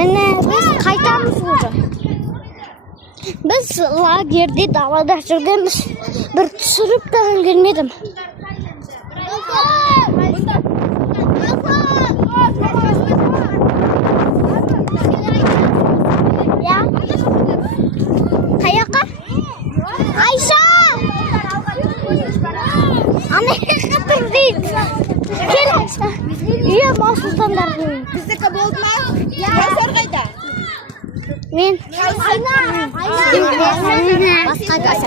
Mine biz qaytamiz уже. Biz lagerda dalada жүргенбіз. Bir түсіріп те үлгермедім. Қаяққа? Айша! Америка тұр дейді. Кел Айша. Үйе Масултандар дейді. Біздікі болды ма? Жасар қайда? Мен. Айна. Басқа кәсі.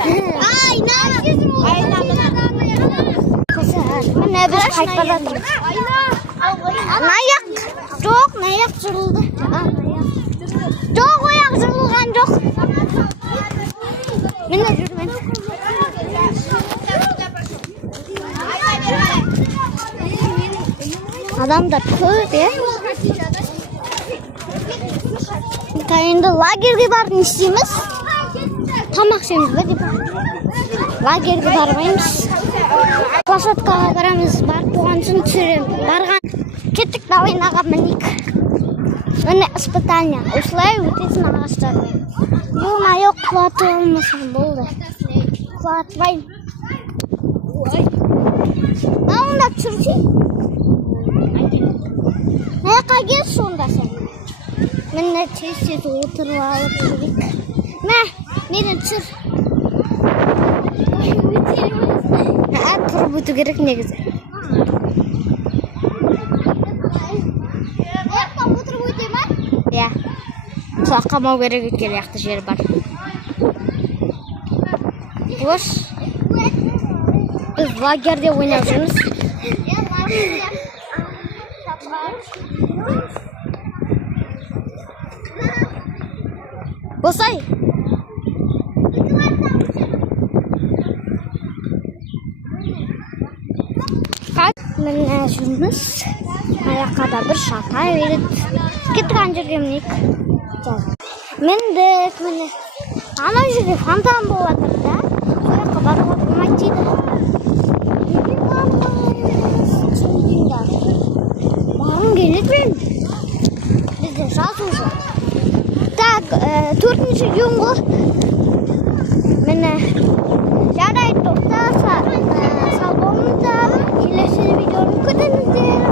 Айна. Міне біз қайтпа жатырмыз. Наяқ. Жоқ, наяқ жырылды. Жоқ, ояқ жырылған жоқ. Міне жүрмен. Адамдар көп, е? Енді лагерге барып не істейміз? Тамақ ішеміз бе деп. Лагерге бармаймыз. Площадкаға барамыз, барып болған соң түсіреміз. Барған кеттік, давай наға мінейік. Міне испытания. Осылай өтесін ағаштар. Жоқ, құлаты olmasın болды. Құлатпайым. Мауында түсірсей? Наяққа кел сонда сен. Міне тез отырып алып жүрейік. Мені түсір. Тұрып өту керек негізі. Аяқта отырып өте ма? Иә. Құлаққамау керек өткен аяқты жер бар. Ош. Біз лагерде ойнап жүрміз. Босай. Міне жүрміз. Аяққа да бір шатай береді. Кеткен жерге мінейік. Міндік, міне. Анау жерде фонтан болады да. Сояққа баруға болмайды дейді. Барым келеді мен. Бізде жазушы. Так, 4-ші күн ғой. Міне. Жарайды, тоқтаса. Сау болыңыздар. Келесі видеоны күтіңіздер.